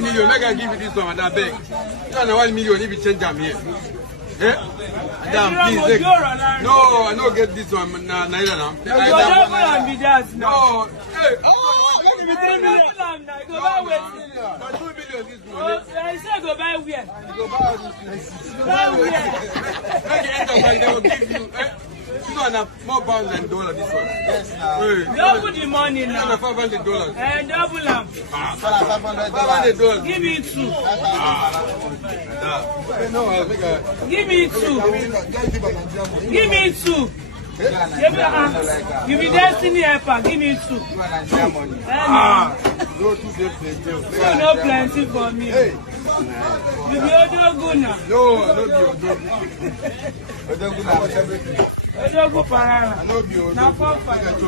1 million. Make I give you this one, that beg. You know 1 million if you change them here. Eh? Damn, please. No, I don't get this one. Neither now. No. Hey. Oh, let me be 2 million. Go buy 2 million this one. I said go buy where? Go buy all these places. Make you enter back, they will give you. You know, more pounds than dollars this one. Yes, now. Double the money now. $500. Double them. $500. Give me 2. No, I'll make a. Give me 2. Give me 2. You be destiny helper. Give me 2. No, too deep. You know plenty for me. Hey. You be Odogu now. No, I don't be Odogu. Odogu now, everything. Odogu Parana. I don't be Odogu. Now 4-5.